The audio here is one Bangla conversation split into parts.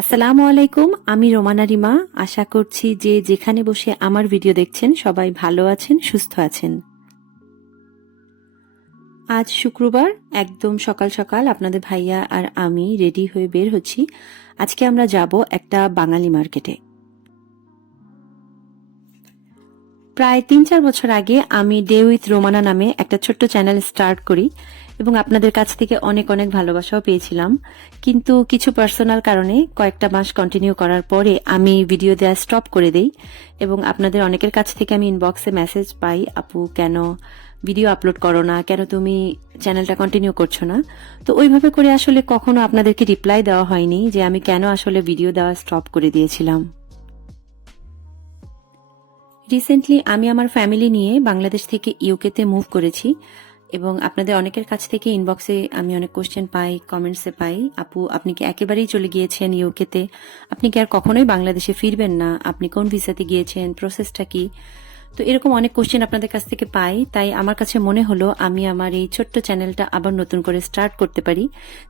আসসালামু আলাইকুম, আমি রোমানা রিমা। আশা করছি যে যেখানে বসে আমার ভিডিও দেখছেন সবাই ভালো আছেন, সুস্থ আছেন। আজ শুক্রবার, একদম সকাল সকাল আপনাদের ভাইয়া আর আমি রেডি হয়ে বের হচ্ছি। আজকে আমরা যাব একটা বাঙালি মার্কেটে। প্রায় ৩-৪ বছর আগে আমি ডে উইথ রোমানা নামে একটা ছোট্ট চ্যানেল স্টার্ট করি এবং আপনাদের কাছ থেকে অনেক অনেক ভালোবাসাও পেয়েছিলাম। কিন্তু কিছু পার্সোনাল কারণে কয়েকটা মাস কন্টিনিউ করার পরে আমি ভিডিও দেওয়া স্টপ করে দেই এবং আপনাদের অনেকের কাছ থেকে আমি ইনবক্সে মেসেজ পাই, আপু কেন ভিডিও আপলোড করো না, কেন তুমি চ্যানেলটা কন্টিনিউ করছো না। তো ওইভাবে করে আসলে কখনো আপনাদেরকে রিপ্লাই দেওয়া হয়নি যে আমি কেন আসলে ভিডিও দেওয়া স্টপ করে দিয়েছিলাম। রিসেন্টলি আমি আমার ফ্যামিলি নিয়ে বাংলাদেশ থেকে ইউকেতে মুভ করেছি এবং আপনাদের অনেকের কাছ থেকে ইনবক্সে আমি অনেক কোশ্চেন পাই, কমেন্টসে পাই, আপু আপনি কি একেবারেই চলে গিয়েছেন ইউকেতে, আপনি কি আর কখনোই বাংলাদেশে ফিরবেন না, আপনি কোন ভিসাতে গিয়েছেন, প্রসেসটা কি। তো এরকম অনেক কোশ্চেন আপনাদের কাছ থেকে পাই, তাই আমার কাছে মনে হলো আমি আমার এই ছোট্ট চ্যানেলটা আবার নতুন করে স্টার্ট করতে পারি,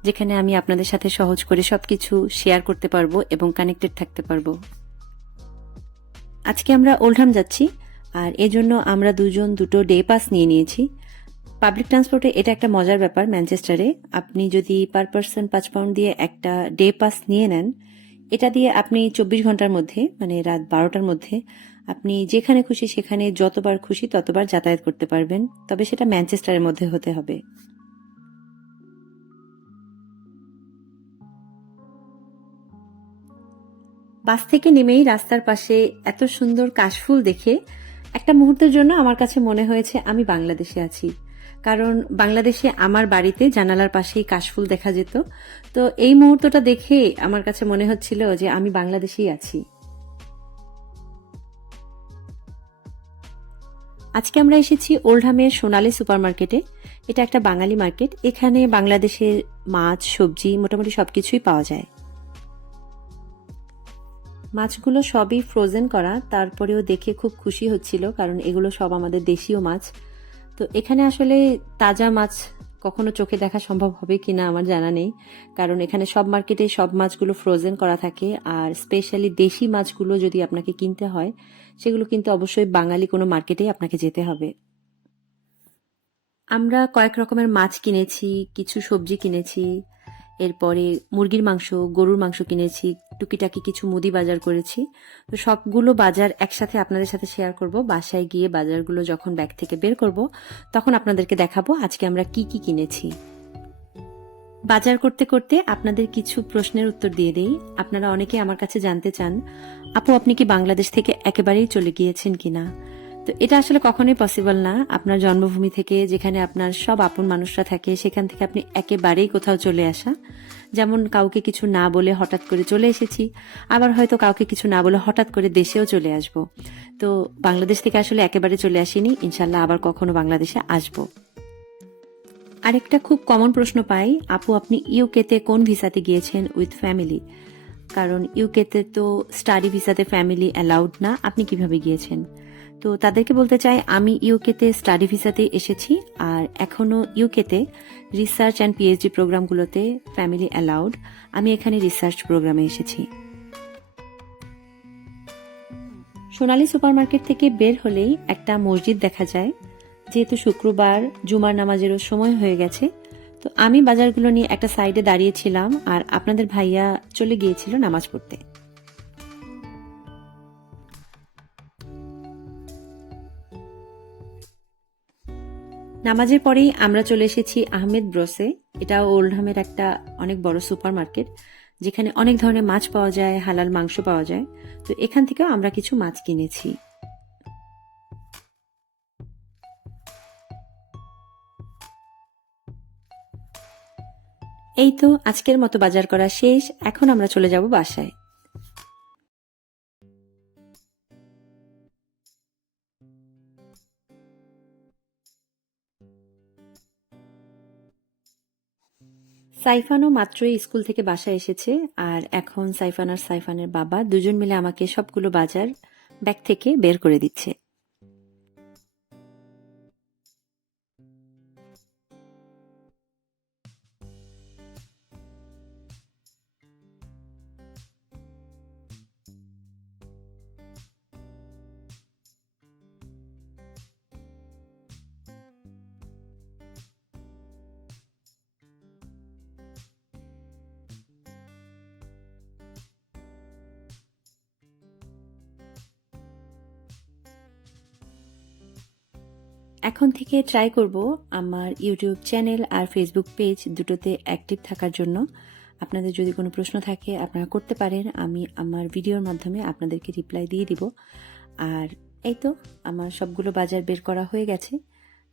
যেখানে আমি আপনাদের সাথে সহজ করে সবকিছু শেয়ার করতে পারবো এবং কানেক্টেড থাকতে পারবো। আজকে আমরা ওল্ডহাম যাচ্ছি আর এজন্য আমরা দুজন দুটো ডে পাস নিয়ে নিয়েছি। পাবলিক ট্রান্সপোর্টে এটা একটা মজার ব্যাপার। ম্যানচেস্টারে আপনি যদি পার পার্সন ৫ পাউন্ড দিয়ে একটা ডে পাস নিয়ে নেন, এটা দিয়ে আপনি ২৪ ঘন্টার মধ্যে মানে রাত ১২টার মধ্যে আপনি যেখানে খুশি সেখানে যতবার খুশি ততবার যাতায়াত করতে পারবেন, তবে সেটা ম্যানচেস্টারের মধ্যে হতে হবে। বাস থেকে নেমেই রাস্তার পাশে এত সুন্দর কাশফুল দেখে একটা মুহূর্তের জন্য আমার কাছে মনে হয়েছে আমি বাংলাদেশে আছি, কারণ বাংলাদেশে আমার বাড়িতে জানালার পাশেই কাশফুল দেখা যেত। তো এই মুহূর্তটা দেখে আমার কাছে মনে হচ্ছিল যে আমি বাংলাদেশেই আছি। আজকে আমরা এসেছি ওল্ডহামের সোনালী সুপারমার্কেটে। এটা একটা বাঙালি মার্কেট, এখানে বাংলাদেশের মাছ, সবজি, মোটামুটি সবকিছুই পাওয়া যায়। মাছগুলো সবই ফ্রোজেন করা, তারপরেও দেখে খুব খুশি হচ্ছিল কারণ এগুলো সব আমাদের দেশীয় মাছ। তো এখানে আসলে তাজা মাছ কখনো চোখে দেখা সম্ভব হবে কিনা আমার জানা নেই, কারণ এখানে সব মার্কেটে সব মাছগুলো ফ্রোজেন করা থাকে। আর স্পেশালি দেশি মাছগুলো যদি আপনাকে কিনতে হয়, সেগুলো কিন্তু অবশ্যই বাঙালি কোনো মার্কেটেই আপনাকে যেতে হবে। আমরা কয়েক রকমের মাছ কিনেছি, কিছু সবজি কিনেছি, এরপরে মুরগির মাংস, গরুর মাংস কিনেছি, টুকিটাকি কিছু মুদি বাজার করেছি। তো সবগুলো বাজার একসাথে আপনাদের সাথে শেয়ার করব। বাসায় গিয়ে বাজারগুলো যখন ব্যাগ থেকে বের করব তখন আপনাদেরকে দেখাবো আজকে আমরা কি কি কিনেছি। বাজার করতে করতে আপনাদের কিছু প্রশ্নের উত্তর দিয়ে দেই। আপনারা অনেকে আমার কাছে জানতে চান, আপু আপনি কি বাংলাদেশ থেকে একেবারেই চলে গিয়েছেন কিনা। তো এটা আসলে কখনোই পসিবল না। আপনার জন্মভূমি থেকে, যেখানে আপনার সব আপন মানুষরা থাকে, সেখান থেকে আপনি একেবারেই কোথাও চলে আসা। যেমন কাউকে কিছু না বলে হঠাৎ করে চলে এসেছি, আবার হয়তো কাউকে কিছু না বলে হঠাৎ করে দেশেও চলে আসব। তো বাংলাদেশ থেকে আসলে একেবারে চলে আসিনি, ইনশাল্লাহ আবার কখনো বাংলাদেশে আসবো। আরেকটা খুব কমন প্রশ্ন পাই, আপু আপনি ইউকেতে কোন ভিসাতে গিয়েছেন উইথ ফ্যামিলি, কারণ ইউকেতে তো স্টাডি ভিসাতে ফ্যামিলি অ্যালাউড না, আপনি কিভাবে গিয়েছেন। তো তাদেরকে বলতে চাই আমি ইউকেতে স্টাডি ভিসাতে এসেছি, আর এখনো ইউকেতে রিসার্চ অ্যান্ড পিএইচডি প্রোগ্রামগুলোতে ফ্যামিলি অ্যালাউড। আমি এখানে রিসার্চ প্রোগ্রামে এসেছি। সোনালী সুপারমার্কেট থেকে বের হলেই একটা মসজিদ দেখা যায়। যেহেতু শুক্রবার, জুমার নামাজেরও সময় হয়ে গেছে, তো আমি বাজারগুলো নিয়ে একটা সাইডে দাঁড়িয়েছিলাম আর আপনাদের ভাইয়া চলে গিয়েছিল নামাজ পড়তে। নামাজের পরেই আমরা চলে এসেছি আহমেদ ব্রসে। এটা ওল্ডহামের একটা অনেক বড় সুপার মার্কেট, যেখানে অনেক ধরনের মাছ পাওয়া যায়, হালাল মাংস পাওয়া যায়। তো এখান থেকেও আমরা কিছু মাছ কিনেছি। এই তো আজকের মতো বাজার করা শেষ, এখন আমরা চলে যাব বাসায়। সাইফানও মাত্রই স্কুল থেকে বাসায় এসেছে, আর এখন সাইফান আর সাইফানের বাবা দুজন মিলে আমাকে সবগুলো বাজার ব্যাগ থেকে বের করে দিচ্ছে। এখন থেকে ট্রাই করব আমার ইউটিউব চ্যানেল আর ফেসবুক পেজ দুটোতে অ্যাক্টিভ থাকার জন্য। আপনাদের যদি কোনো প্রশ্ন থাকে আপনারা করতে পারেন, আমি আমার ভিডিওর মাধ্যমে আপনাদেরকে রিপ্লাই দিয়ে দিব। আর এই তো আমার সবগুলো বাজার বের করা হয়ে গেছে।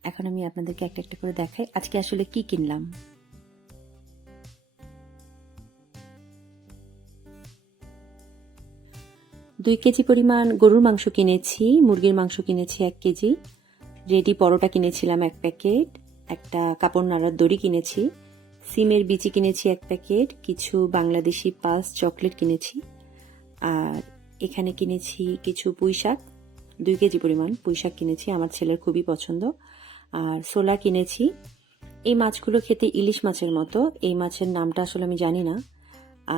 এখন আমি আপনাদেরকে একটা একটা করে দেখাই আজকে আসলে কি কিনলাম। দুই কেজি পরিমাণ গরুর মাংস কিনেছি, মুরগির মাংস কিনেছি 1 কেজি, রেডি পরোটা কিনেছিলাম 1 প্যাকেট, একটা কাপড় নাড়ার দড়ি কিনেছি, সিমের বিচি কিনেছি 1 প্যাকেট, কিছু বাংলাদেশি পালস চকলেট কিনেছি, আর এখানে কিনেছি কিছু পুঁই শাক, 2 কেজি পরিমাণ পুঁই শাক কিনেছি, আমার ছেলের খুবই পছন্দ। আর ছোলা কিনেছি। এই মাছগুলো খেতে ইলিশ মাছের মতো, এই মাছের নামটা আসলে আমি জানি না।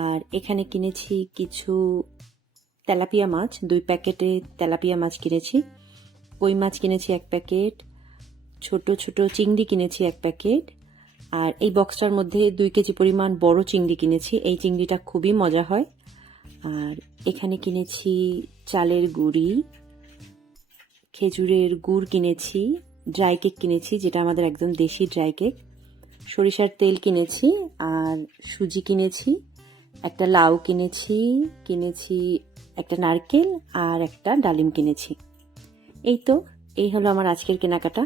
আর এখানে কিনেছি কিছু তেলাপিয়া মাছ, 2 প্যাকেটে তেলাপিয়া মাছ কিনেছি, কই মাছ কিনেছি 1 প্যাকেট, ছোট ছোট চিংড়ি কিনেছি 1 প্যাকেট, আর এই বক্সটার মধ্যে 2 কেজি পরিমাণ বড় চিংড়ি কিনেছি, এই চিংড়িটা খুবই মজা হয়। আর এখানে কিনেছি চালের গুঁড়ি, খেজুরের গুড় কিনেছি, ড্রাই কেক কিনেছি যেটা আমাদের একদম দেশি ড্রাই কেক, সরিষার তেল কিনেছি, আর সুজি কিনেছি, একটা লাউ কিনেছি একটা নারকেল, আর একটা ডালিম কিনেছি। এই তো, এই হলো আমার আজকের কেনাকাটা।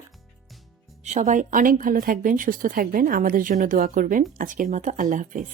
সবাই অনেক ভালো থাকবেন, সুস্থ থাকবেন, আমাদের জন্য দোয়া করবেন। আজকের মতো আল্লাহ হাফেজ।